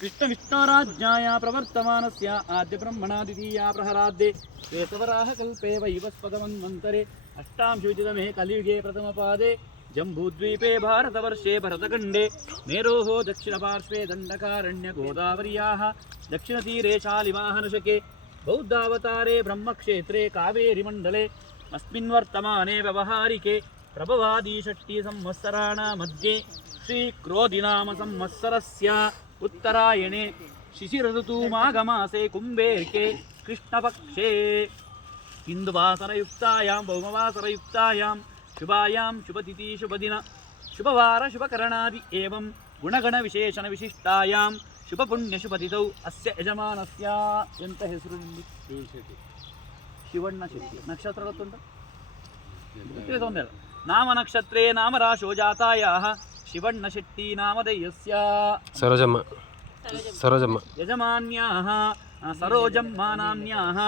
कृष्णविष्णोराज्ञाया प्रवर्तमानस्य आद्य ब्रह्मणा द्वितीया प्रहराद्ये श्वेतवराहकल्पे वैवस्वतमन्वन्तरे अष्टांशोचितमे कलियुगे प्रथमपादे जम्बूद्वीपे भारतवर्षे भरतखण्डे मेरोः दक्षिणपार्श्वे दण्डकारण्यगोदावर्याः दक्षिणतीरे शालिवाहनशके बौद्धावतारे ब्रह्मक्षेत्रे कावेरीमण्डले अस्मिन् वर्तमाने व्यवहारिके प्रभवादिषष्टि संवत्सराणां मध्ये श्रीक्रोधिनाम संवत्सरस्य उत्तरायणे शिशिरऋतुमाघमासे कुम्भेर्के कृष्णपक्षे हिन्दुवासरयुक्तायां भौमवासरयुक्तायां शुभायां शुभतिथि शुभदिन शुभवार शुभकरणादि एवं गुणगणविशेषणविशिष्टायां शुभपुण्यशुभतिथौ अस्य यजमानस्य ಎಂತ ಹೆಸರು ನಿಮಗೆ ಶಿವಣ್ಣ ಶೆಟ್ಟಿ ನಕ್ಷತ್ರ ಗೊತ್ತುಂಟು नाम नक्षत्रे नाम राशो जातायाः शिवण्ण शेट्टी नामधेयस्य सरोजम्म यजमान्याः सरोजम्मा नाम्न्याः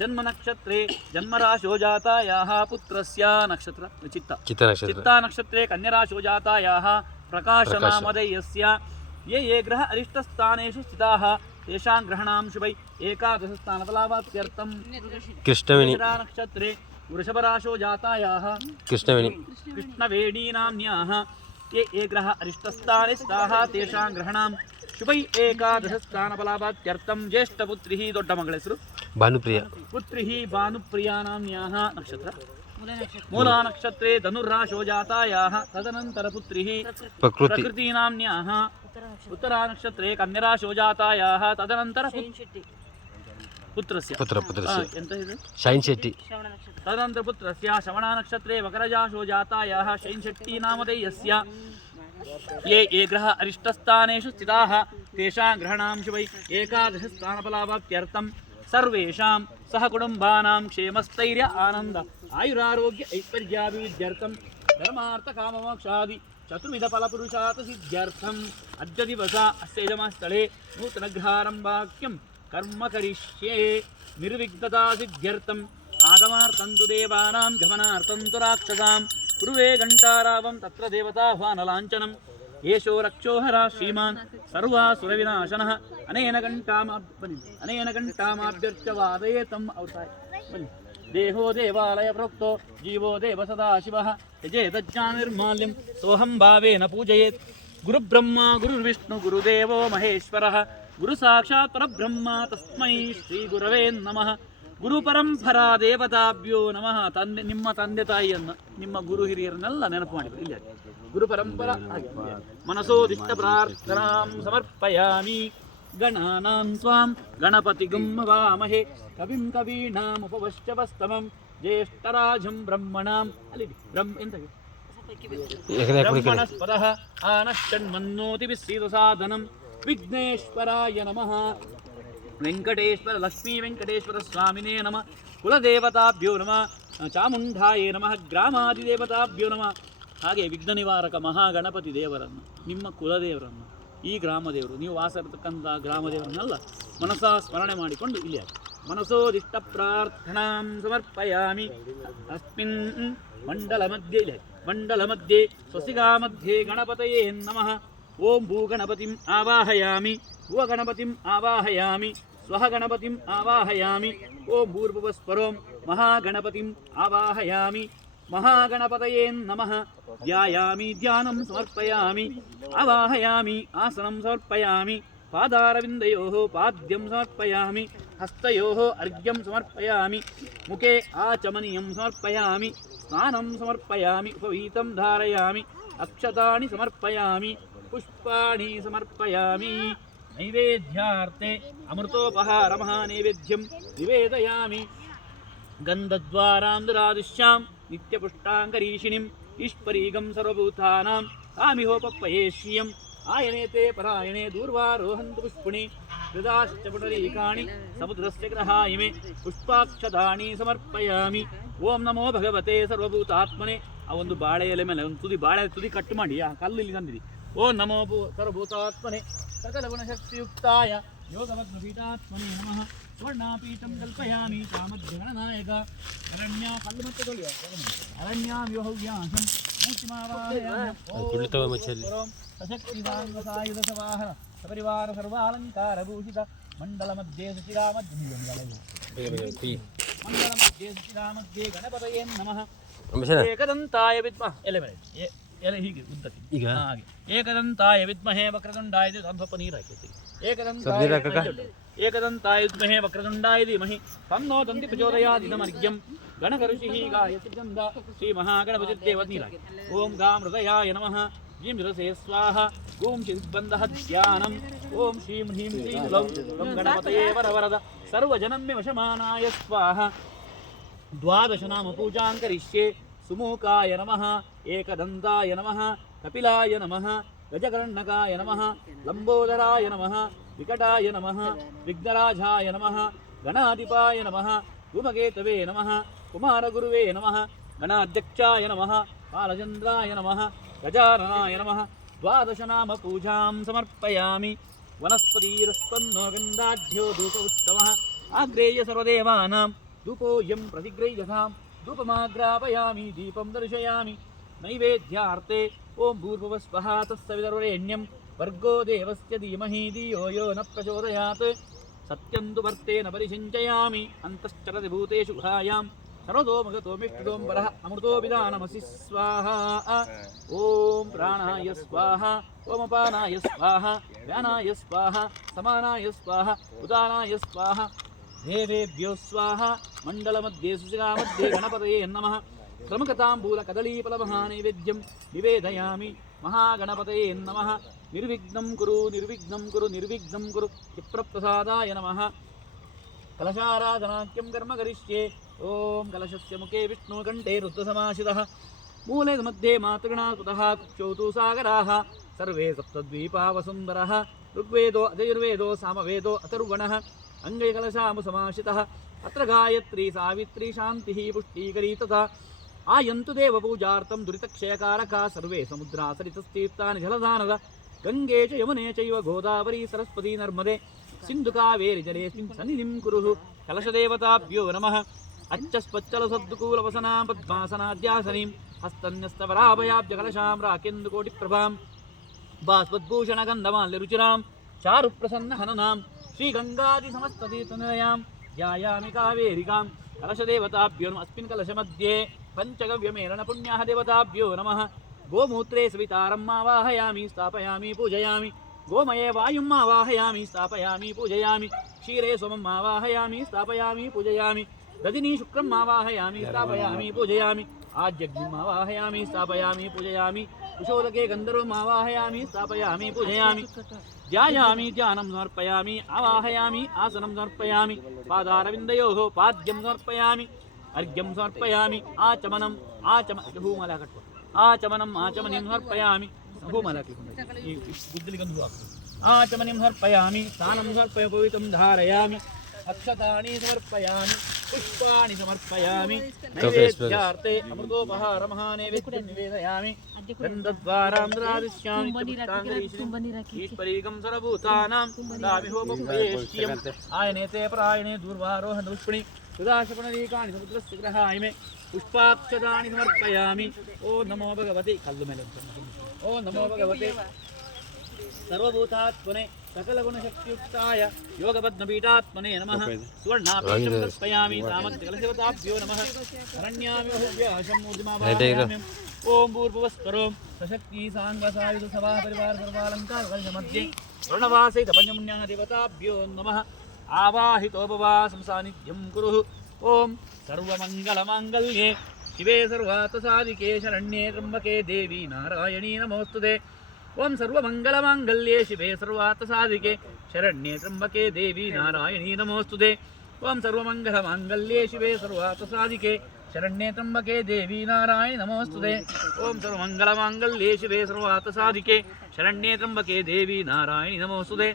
जन्म नक्षत्रे जन्मराशो जातायाः पुत्रस्य नक्षत्र चित्ता नक्षत्रे कन्याराशो जातायाः प्रकाश नामधेयस्य ये ग्रह अरिष्टस्थानेषु स्थिताः तेषां ग्रहाणां शुभै एकादशस्थानफलावाप्त्यर्थं कृष्णवेणी नक्षत्रे वृषभराशो जातायाः कृष्णवेणी नाम्न्याः ये ग्रह अरिष्टस्थाने स्थिताः तेषां ग्रहाणां शुभै एकादशस्थानफलावाप्त्यर्थं ज्येष्ठपुत्री दोड्डमಗಳ ಹೆಸರು ಭಾನುಪ್ರಿಯ पुत्री भानुप्रिया नाम्न्याः नक्षत्र मूला नक्षत्रे धनुर्राशो जातायाः तदनन्तर पुत्री प्रकृति नाम्न्याः उत्तरा नक्षत्रे कन्याराशो जातायाः तदनन्तर पुत्रस्य शैन शेट्टी तदनंतर पुत्रस्य श्रवण नक्षत्रे मकरराशो जातायाः शैन शेट्टी नामधेयस्य ये ग्रह अरिष्टस्थानेषु स्थिताः तेषां ग्रहाणां शुभै एकादशस्थानफलावाप्त्यर्थं सर्वेषां सहकुटुम्बानां क्षेमस्थैर्य आनन्द आयुरारोग्य ऐश्वर्याभिवृद्ध्यर्थं धर्मार्थकाममोक्षादि चतुर्विधफलपुरुषार्थ सिद्ध्यर्थम् अद्य दिवस अस्य यजमानस्थले नूतनगृहारम्भाख्यं कर्म करिष्ये निर्विघ्नता सिद्ध्यर्थम् आगमार्थं तु देवानां गमनार्थं तु राक्षसां पूर्वे घण्टारावं तत्र देवताह्वानलाञ्छनम् एषो रक्षोहरा श्रीमान् सर्वासुरविनाशनः अनेन घण्टामाभ्यर्च्य वादयेतम् अवताय देहो देवालय प्रोक्तो जीवो देव सदाशिवः यजेतज्ञाननिर्माल्यं सोऽहं भावेन पूजयेत् गुरुब्रह्मा गुरुर्विष्णु गुरुदेवो महेश्वरः गुरु साक्षात् परब्रह्म तस्मै ಶ್ರೀ ಗುರವೇ ನಮಃ ಗುರು ಪರಂಪರಾ ದೇವತಾಭ್ಯೋ ನಮಃ ನಿಮ್ಮ ತಂದೆ ತಾಯಿಯನ್ನ ನಿಮ್ಮ ಗುರು ಹಿರಿಯರನ್ನೆಲ್ಲ ನೆನಪು ಮಾಡಿದ್ರು ಇಲ್ಲಿ ಗುರು ಪರಂಪರಾ ಮನಸೋದಿಷ್ಟ ಪ್ರಾರ್ಥನಾಂ ಸಮರ್ಪಯಾಮಿ ಗಣಾನಾಂ ತ್ವಾಂ ಗಣಪತಿಗಂ ವಾಮಹೇ ಕವಿಂ ಕವೀನಾಂ ಉಪವಶ್ಯವಸ್ತಮಂ ಜ್ಯೇಷ್ಠರಾಜಂ ಬ್ರಹ್ಮಣಾಂ ಅಲ್ಲಿ ಎಂತ ಬ್ರಹ್ಮಣಸ್ಪದಃ ಆನಶ್ಚನ್ಮನ್ನೋತಿ ವಿಶ್ರೀತ ಸಾಧನಂ विघ्नेश्वराय नमः वेंकटेश्वर लक्ष्मी वेंकटेश्वर स्वामिने नमः कुलदेवताभ्यो नमः ಚಾಮುಂಡಾಯೇ ನಮಃ ಗ್ರಾಮಾಧಿದೇವತಾಭ್ಯೋ ನಮಃ ಹಾಗೆ ವಿಘ್ನ ನಿವಾರಕ ಮಹಾಗಣಪತಿ ದೇವರನ್ನು ನಿಮ್ಮ ಕುಲದೇವರನ್ನು ಈ ಗ್ರಾಮದೇವರು ನೀವು ವಾಸ ಇರತಕ್ಕಂಥ ಗ್ರಾಮದೇವರನ್ನೆಲ್ಲ ಮನಸಾ ಸ್ಮರಣೆ ಮಾಡಿಕೊಂಡು ಇಲ್ಲಿ ಮನಸೋದಿಷ್ಟ ಪ್ರಾರ್ಥನಾಂ ಸಮರ್ಪಯಾಮಿ ಅಸ್ಮಿನ್ ಮಂಡಲ ಮಧ್ಯೆ ಸ್ವಸಿಗಾ ಮಧ್ಯೆ ಗಣಪತಯೇ ನಮಃ ಓಂ ಭೂಗಣಪತಿಂ ಆವಾಹಯಾಮಿ ಭುವಗಣಪತಿಂ ಆವಾಹಯಾಮಿ ಸ್ವಹ ಗಣಪತಿಂ ಆವಾಹಯಾಮಿ ಓಂ ಭೂರ್ಭುವಸ್ವರೋಂ ಮಹಾಗಣಪತಿಂ ಆವಾಹಯಾಮಿ ಮಹಾಗಣಪತಯೇ ನಮಃ ಧ್ಯಾಯಾಮಿ ಧ್ಯಾನಂ ಸಮರ್ಪಯಾಮಿ ಆವಾಹಯಾಮಿ ಆಸನಂ ಸಮರ್ಪಯಾಮಿ ಪಾದಾರವಿಂದಯೋಃ ಪಾದ್ಯಂ ಸಮರ್ಪಯಾಮಿ ಹಸ್ತಯೋಃ ಅರ್ಘ್ಯಂ ಸಮರ್ಪಯಾಮಿ ಮುಖೇ ಆಚಮನೀಯಂ ಸಮರ್ಪಯಾಮಿ ಸ್ನಾನಂ ಸಮರ್ಪಯಾಮಿ ಉಪವೀತಂ ಧಾರಯಾಮಿ ಅಕ್ಷತಾನಿ ಸಮರ್ಪಯಾಮಿ पुष्पाणि समर्पयामि नैवेद्यार्थे अमृतोपहार महानैवेद्यं निवेदयामि गन्धद्वारान्दरादिश्यां नित्यपुष्टाङ्गरीषिणीम् ईश्वरीगं सर्वभूतानां कामिहोपप्पये श्रियम् आयनेते परायणे दूर्वारोहन्तु पुष्पुणि हृदाश्च पुटरीकाणि समुद्रस्य ग्रहायिमे पुष्पाक्षतानि समर्पयामि ओं नमो भगवते सर्वभूतात्मने ಆ ಒಂದು ಬಾಳೆ ಎಲೆ ಮೇಲೆ ಒಂದು ತುದಿ ಬಾಳೆ ತುದಿ ಕಟ್ ಮಾಡಿ ಆ ಕಲ್ಲು ಇಲ್ಲಿ ತಂದಿರಿ ಓ ನಮೋ ಸರ್ವಭೂತಾತ್ಮನೆ ಸಕಲ ಗುಣಶಕ್ತಿಯುಕ್ತಾಯ ಯೋಗಮಗ್ನಪೀಠಾತ್ಮನೆ ನಮಃ ಸ್ವರ್ಣಾಪೀಠಂ ಕಲ್ಪಯಾಮಿ ಚಾಮಧ್ಯ ಗಣನಾಯಕ ಅರಣ್ಯ ಕಲ್ಲು ಮತ್ತೆ ಅರಣ್ಯ ವ್ಯೂಹವ್ಯಾಸಂ सशक्तिदाङ्गसायुधसवाहन सपरिवार सर्वालङ्कारभूषित मण्डलमध्ये मंडलमध्ये सुचिरामध्ये गणपतये नमः एकदन्ताय विद्महे ಎಲೆ ಹೀಗೆ ಉದ್ದಕ್ಕೆ ಈಗ ಹಾಗೆ ಏಕದಂತಾಯ ವಿದ್ಮಹೇ ವಕ್ರತುಂಡಾಯ ಸ್ವಲ್ಪ ನೀರು ಹಾಕಿ ಏಕದಂತಾಯ ವಿದ್ಮಹೇ ವಕ್ರತುಂಡಾಯ ಧೀಮಹಿ ತನ್ನೋ ದಂತಿ ಪ್ರಚೋದಯಾತ್ ಇದಮರ್ಘ್ಯಂ ಗಣಕಋಷಿಃ ಗಾಯತ್ರಿ ಛಂದ ಶ್ರೀ ಮಹಾಗಣಪತಿ ದೇವ ನೀರು ಹಾಕಿ ಓಂ ಗಾಂ ಹೃದಯಾಯ ನಮಃ ೀಂ ರಸೇ ಸ್ವಾಹ ಓಂ ಚಿದ್ಬಂಧ ಧ್ಯಾನಂ ಓಂ ಶ್ರೀಂ ಹ್ರೀಂ ಶ್ರೀಂ ಲಂ ಲಂ ಗಣಪತಯೇ ವರವರದ ಸರ್ವಜನಮ್ಯ ವಶಮಾನಾಯ ಸ್ವಾಹ ದ್ವಾದಶ ನಾಮ ಪೂಜಾಂ ಕರಿಷ್ಯೆ ಸುಮೂಕಾಯ ನಮಃ ಏಕದಂತಾಯ ನಮಃ ಕಪಿಲಾಯ ನಮಃ ಗಜಕರ್ಣಕಾಯ ನಮಃ ಲಂಬೋದರಾಯ ನಮಃ ವಿಕಟಾಯ ನಮಃ ವಿಘ್ನರಾಜಾಯ ನಮಃ ಗಣಾಧಿಪಾಯ ನಮಃ ಧೂಮಕೇತವೇ ನಮಃ ಕುಮಾರಗುರುವೇ ನಮಃ ಗಣಾಧ್ಯಕ್ಷಾಯ ನಮಃ ಬಾಲಚಂದ್ರಾಯ ನಮಃ ಗಜಾನನಾಯ ನಮಃ ದ್ವಾದಶ ನಾಮ ಪೂಜಾಂ ಸಮರ್ಪಯಾಮಿ ವನಸ್ಪತಿರಸ್ಪನ್ನೋ ಗಂಧಾಢ್ಯೋ ಧೂಪ ಉತ್ತಮಃ ಆಗ್ರೇಯ ಸರ್ವದೇವಾನಾಂ ಧೂಪೋಯಂ ಪ್ರತಿಗ್ರಹ್ಯತಾಂ ಧೂಪಮಾಗ್ರಾಪಯಾಮಿ ದೀಪಂ ದರ್ಶಯಾಮಿ ನೈವೇದ್ಯಾರ್ತೆ ಓಂ ಭೂರ್ಭುವಸ್ವಃ ತತ್ಸವಿತರ್ವರೆಣ್ಯಂ ಭರ್ಗೋ ದೇವಸ್ಯ ಧೀಮಹಿ ಧಿಯೋ ಯೋ ನ ಪ್ರಚೋದಯಾತ್ ಸತ್ಯಂ ತು ಭರ್ತೇನ ಪರಿಸಿಂಚಯಾಮಿ ಅಂತಶ್ಚರತಿ ಭೂತೇಷು ಗುಹಾಯಾಂ ಸರ್ವತೋ ಮಗತೋ ಮಿಷ್ಟೋಂ ವರಃ ಅಮೃತೋ ವಿಧಾನಮಸಿ ಸ್ವಾಹ ಓಂ ಪ್ರಾಣಾಯ ಸ್ವಾಹ ಓಂ ಅಪಾನಾಯ ಸ್ವಾಹ ವ್ಯಾನಾಯ ಸ್ವಾಹ ಸಮಾನಾಯ ಸ್ವಾಹ ಉದಾನಾಯ ಸ್ವಾಹ ದೇವೇಭ್ಯೋ ಸ್ವಾಹ ಮಂಡಲमध्ये ಸುಚಿರಾमध्ये ಗಣಪತಯೇ ನಮಃ ಕ್ರಮಕತಾಂಬೂಲ ಕದಳೀಫಲಮಹಾನೈವೇದ್ಯಂ ನಿವೇದಯಾಮಿ ಮಹಾಗಣಪತಯೇ ನಮಃ ನಿರ್ವಿಘ್ನಂ ಕುರು ನಿರ್ವಿಘ್ನಂ ಕುರು ನಿರ್ವಿಘ್ನಂ ಕುರು ವಿಪ್ರಪ್ರಸಾದಾಯ ನಮಃ ಕಲಶಾರಾಧನಾಖ್ಯಂ ಕರ್ಮ ಕರಿಷ್ಯೆ ಓಂ ಕಲಶಸ್ಯ ಮುಖೇ ವಿಷ್ಣು ಕಂಠೇ ರುದ್ರಸಮಾಶ್ರಿತಃ ಮೂಲೆ ಮಧ್ಯೆ ಮಾತೃಗಣಾಸ್ಪದಃ ಕುಕ್ಷೌತು ಸಾಗರಾಃ ಸರ್ವೇ ಸಪ್ತದ್ವೀಪಾ ವಸುಂಧರಃ ಋಗ್ವೇದೋ ಅಜಯುರ್ವೇದೋ ಸಾಮವೇದೋ ಅಥರ್ವಣಃ ಅಂಗೈ ಕಲಶಾಮು ಸಮಾಶ್ರಿತಃ ಅತ್ರ ಗಾಯತ್ರಿ ಸಾವಿತ್ರಿ ಶಾಂತಿಃ ಪುಷ್ಟೀಕರೀ ತಥಾ ಆಯಂತು ದೇವ ಪೂಜಾರ್ಥಂ ದುರಿತಕ್ಷಯಕಾರಕಾ ಸರ್ವೇ ಸಮುದ್ರಾ ಸರಿತಸ್ತೀರ್ಥಾನಿ ಜಲಧಾನದ ಗಂಗೆ ಚ ಯಮುನೆ ಚೈವ ಗೋದಾವರಿ ಸರಸ್ವತಿ ನರ್ಮದೆ ಸಿಂಧು ಕಾವೇರಿ ಜಲೇಸ್ಮಿನ್ ಸನ್ನಿಧಿಂ ಕುರುಃ ಕಲಶದೇವತಾಭ್ಯೋ ನಮಃ ಅಚ್ಚಸ್ಪಚ್ಚಲಸದ್ದುಕೂಲವಸನಾಂ ಪದ್ಮಾಸನಾದ್ಯಾಸನೀಂ ಹಸ್ತನ್ಯಸ್ತವರಾಭಯಾಬ್ಜ ಕಲಶಾಂ ರಾಕೆಂದುಕೋಟಿಪ್ರಭಾಂ ಬಾಸ್ವದ್ಭೂಷಣಗಂಧಮಾಲ್ಯರುಚಿರಾಂ ಚಾರುಪ್ರಸನ್ನ ಹನನಾಂ ಶ್ರೀಗಂಗಾದಿಸಮಸ್ತತೀರ್ಥನಿಲಯಾಂ ಧ್ಯಾಯಾಮಿ ಕಾವೇರಿಕಾಂ ಕಲಶದೇವತಾಭ್ಯೋ ನಮಃ ಅಸ್ಮಿನ್ ಕಲಶमध्ये ಪಂಚಗವ್ಯಮೇಲನ ಪುಣ್ಯಾಃ ದೇವತಾಭ್ಯೋ ನಮಃ ಗೋಮೂತ್ರೇ ಸವಿತಾರಂ ಆವಾಹಯಾಮಿ ಸ್ಥಾಪಯಾಮಿ ಪೂಜಯಾಮಿ गोमये वायुम् आवाहयामि स्थापयामि पूजयामि क्षीरे सोमम् आवाहयामि स्थापयामि पूजयामि रजनी शुक्रम् आवाहयामि स्थापयामि पूजयामि आज्ञम् आवाहयामि स्थापयामि पूजयामि कुशोदके गन्धर्वम् आवाहयामि स्थापयामि पूजयामि ध्यायामि ध्यानं समर्पयामि आवाहयामि आसनं समर्पयामि पादारविन्दयोः पाद्यं समर्पयामि अर्घ्यं समर्पयामि आचमनम् आचमनीं समर्पयामि आचमनीं समर्पयामि स्नानं समर्पयामि पवित्रं धारयामि अक्षतानि समर्पयामि पुष्पाणि समर्पयामि नैवेद्यार्थे अमृतोपहारमहानैवेद्यं निवेदयामि गन्धद्वारां ददास्यामि ईश्वरीकं सर्वभूतानां दामि होमप्रियेष्यम् आयनेते परायणे दूर्वारोहण पुष्पिणि सुदाशपणरीकाणि समुद्रस्य ग्रहाय मे पुष्पाक्षतानि समर्पयामि ओ नमो भगवते कल्लु मेले ओ नमो भगवते सर्वभूतात्मने सकलगुणशक्तियुक्ताय योगबद्धपीठात्मने नमः सुवर्णाभीष्टं समर्पयामि सामन्त्यकलशदेवताभ्यो नमः शरण्यामि बहुव्याशं मूर्तिमावाहयामि ओं भूर्भुवस्वरों सशक्ति साङ्गसायुध सभा परिवार सर्वालङ्कारकलशमध्ये वर्णवासैत पञ्चमुन्याः देवताभ्यो नमः आवाहितोपवासं सान्निध्यं कुरुः ओं सर्वमङ्गलमाङ्गल्ये शिवे सर्वार्थसाधिके शरण्ये त्र्यम्बके देवी नारायणी नमोस्तुते ओं सर्वमङ्गलमाङ्गल्ये शिवे सर्वार्थसाधिके शरण्ये त्र्यम्बके देवी नारायणी नमोस्तुते ओं सर्वमङ्गलमाङ्गल्ये शिवे सर्वार्थसाधिके शरण्ये त्र्यम्बके देवी नारायणी नमोस्तुते ओं सर्वमङ्गलमाङ्गल्ये शिवे सर्वार्थसाधिके शरण्ये त्र्यम्बके देवी नारायणी नमोस्तुते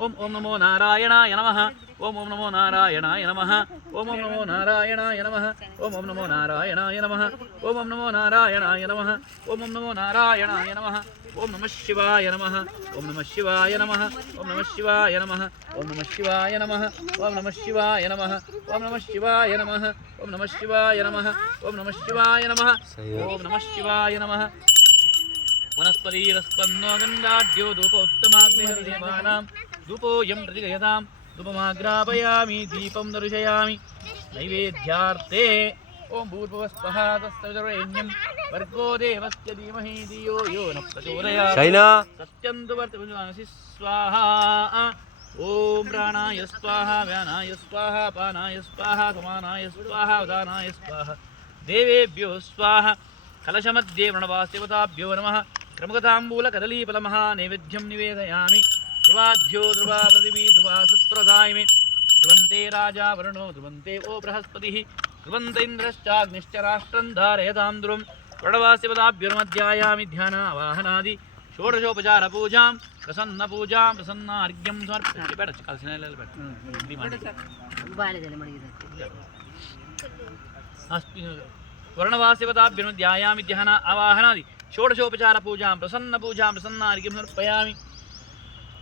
ಓಂ ಓಂ ನಮೋ ನಾರಾಯಣಾಯ ನಮಃ ಓಂ ಓಂ ನಮೋ ನಾರಾಯಣಾಯ ನಮಃ ಓಂ ಓಂ ನಮೋ ನಾರಾಯಣಾಯ ನಮಃ ಓಂ ಓಂ ನಮೋ ನಾರಾಯಣಾಯ ನಮಃ ಓಂ ಓಂ ನಮೋ ನಾರಾಯಣಾಯ ನಮಃ ಓಂ ಓಂ ನಮೋ ನಾರಾಯಣಾಯ ನಮಃ ಓಂ ನಮಃ ಶಿವಾಯ ನಮಃ ಓಂ ನಮಃ ಶಿವಾಯ ನಮಃ ಓಂ ನಮಃ ಶಿವಾಯ ನಮಃ ಓಂ ನಮಃ ಶಿವಾಯ ನಮಃ ಓಂ ನಮಃ ಶಿವಾಯ ನಮಃ ಓಂ ನಮಃ ಶಿವಾಯ ನಮಃ ಓಂ ನಮಃ ಶಿವಾಯ ನಮಃ ಓಂ ನಮಃ ಶಿವಾಯ ನಮಃ ಓಂ ನಮಃ ಶಿವಾಯ ನಮಃ ವನಸ್ಪತಿರಸ್ಪನ್ನೋ ಗಂಧಾಢ್ಯೋ ಧೂಪೋತ್ತಮಾಗ್ನಿಹರಿದೇವಾನಾಂ ಧೂಪೋಯಂ ಪ್ರತಿಗಯತಾಂ ಧೂಪಮಾಗ್ರಾಪಯಾಮಿ ದೀಪಂ ದರ್ಶಯಾಮಿ ನೈವೇದ್ಯಾರ್ಥೇ ಓಂ ಭೂರ್ಭುವಸ್ವಃ ತತ್ಸವಿತುರ್ವರೆಣ್ಯಂ ಭರ್ಗೋ ದೇವಸ್ಯ ಧೀಮಹಿ ಧಿಯೋ ಯೋ ನ ಪ್ರಚೋದಯಾತ್ ಸತ್ಯಂ ತು ವರ್ತಮಾನಸಿ ಸ್ವಾಹಾ ಓಂ ಪ್ರಾಣಾಯ ಸ್ವಾಹಾ ವ್ಯಾನಾಯ ಸ್ವಾಹಾ ಪಾನಾಯ ಸ್ವಾಹಾ ಸಮಾನಾಯ ಸ್ವಾಹಾ ಉದಾನಾಯ ಸ್ವಾಹಾ ದೇವೇಭ್ಯೋ ಸ್ವಾಹಾ ಕಲಶಮಧ್ಯೆ ಪ್ರಣವಾಸ್ಯವತಾಭ್ಯೋ ನಮಃ ಕ್ರಮಗತಾಂಬೂಲಕದಲೀಫಲಮಃ ನೈವೇದ್ಯಂ ನಿವೇದಯಾಮಿ ಧ್ರುವಾಢ್ಯೋ ಧ್ರುವ ಪೃಥಿವೀ ಧ್ರುವ ಸತ್ಪ್ರಧಾಯಿಮೆ ಧ್ರುವಂತೆ ರಾಜಾ ವರುಣೋ ಧ್ರುವಂತೆ ಓ ಬೃಹಸ್ಪತಿಃ ಧ್ರುವಂತ ಇಂದ್ರಶ್ಚಾಗ್ನಿಶ್ಚ ರಾಷ್ಟ್ರಂ ಧಾರಯತಾಂ ಧ್ರುವಂ ಪ್ರಣವಾಸ್ಯವತಾಭ್ಯೋರ್ಮಧ್ಯಾಯಾಮಿ ಧ್ಯಾನ ಆವಾಹನಾದಿ ಷೋಡಶೋಪಚಾರ ಪೂಜಾಂ ಪ್ರಸನ್ನ ಪೂಜಾಂ ಪ್ರಸನ್ನಾರ್ಘ್ಯಂ ಸಮರ್ಪಯಾಮಿ ಬೇಡ ಕಲಸಿನಲ್ಲಿ ಬೇಡ ಇಲ್ಲಿ ಮಾಡಿ ಅಸ್ತಿ ವರ್ಣವಾಸ್ಯವತಾಭ್ಯುರ್ಮಧ್ಯಾಯಾಮಿ ಧ್ಯಾನ ಆವಾಹನಾದಿ ಷೋಡಶೋಪಚಾರ ಪೂಜಾಂ ಪ್ರಸನ್ನ ಪೂಜಾಂ ಪ್ರಸನ್ನಾರ್ಘ್ಯಂ ಸಮರ್ಪಯಾಮಿ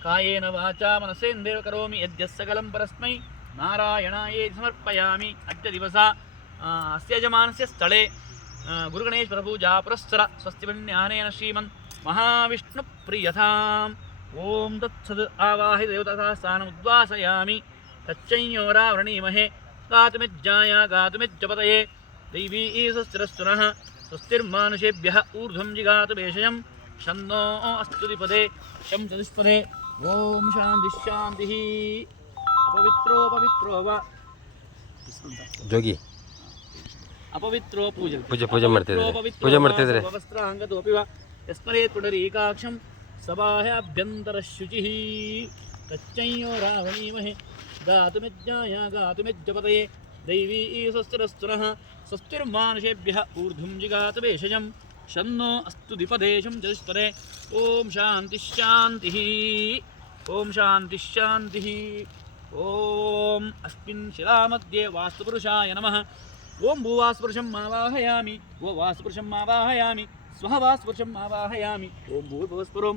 ಕಾಯೇನ ವಾಚಾ ಮನಸೇಂದ್ರಿಯ ಕರೋಮಿ ಯದ್ಯತ್ ಸಕಲಂ ಪರಸ್ಮೈ ನಾರಾಯಣಾಯೇತಿ ಸಮರ್ಪಯಾಮಿ ಅದ್ಯ ದಿವಸ ಅಸ್ಯ ಯಜಮಾನಸ್ಯ ಸ್ಥಳೇ ಗುರುಗಣೇಶ್ವರ ಪೂಜಾ ಪುರಸ್ಸರ ಸ್ವಸ್ತಿಪನ್ಯಾನೇನ ಶ್ರೀಮನ್ ಮಹಾವಿಷ್ಣು ಪ್ರಿಯತಾಂ ಓಂ ತತ್ಸದ್ ಆವಾಹಿ ದೇವತಾ ಸ್ಥಾನಮುದ್ವಾಸಯಾಮಿ ತಚ್ಚೈಯೋರಾವೃಣೀಮಹೇ ಗಾತುಮಿಜ್ಜಾಯ ಗಾತುಮಿಜ್ಜಪತಯೇ ದೈವೀ ಸ್ವಸ್ತಿರಸ್ತುನಃ ಸ್ವಸ್ತಿರ್ಮಾನುಷೇಭ್ಯಃ ಊರ್ಧ್ವಂ ಜಿಗಾತು ಭೇಷಜಂ ಛಂದೋ ಅಸ್ತುತಿಪದೇ ಶಂ ಚತುಷ್ಪದೇ ಓಂ ಶಾಂತಿ ಶಾಂತಿ ಅಪವಿತ್ರೋ ಪವಿತ್ರೋ ವ ಜೋಗಿ ಅಪವಿತ್ರೋ ಪೂಜೆ ಪೂಜೆ ಮಾಡ್ತಿದ್ರೆ ವಸ್ತ್ರಾಂಗತೋಪಿ ವ ಯಸ್ಮರೇತ್ ಪುಂಡರೀಕಾಕ್ಷಂ ಸಭಾಹ್ಯಭ್ಯಂತರ ಶುಚಿಃ ತಚ್ಚೈಯೋರಾವೃಣೀಮಹೇ ಗಾತುಮಿಜ್ಜಾಯ ಗಾತುಮಿಜ್ಜಪತಯೇ ದೈವೀ ಸ್ವಸ್ತಿರಸ್ತುನಃ ಸ್ವಸ್ತಿರ್ಮಾನುಷೇಭ್ಯಃ ಊರ್ಧ್ವಂ ಜಿಗಾತು ಭೇಷಜಂ ಶನ್ನೋ ಅಸ್ತು ದಿಪದೇಶಂ ಚತುಷ್ಪದೇ ಓಂ ಶಾಂತಿ ಶಾಂತಿ ಓಂ ಶಾಂತಿ ಶಾಂತಿ ಓಂ ಅಸ್ಮಿನ್ ಶಿಲಾಮಧ್ಯೆ ವಾಸ್ತುಪುರುಷಾಯ ನಮಃ ಓಂ ಭೂವಾಸ್ಪುರುಷಂ ಆವಾಹಯಾಮಿ ಓ ವಾಸ್ತುಪುರುಷಂ ಆವಾಹಯಾಮಿ ಸ್ವಃ ವಾಸ್ತುಪುರುಷಂ ಆವಾಹಯಾಮಿ ಓಂ ಭೂರ್ಭುವಸ್ಪುರಂ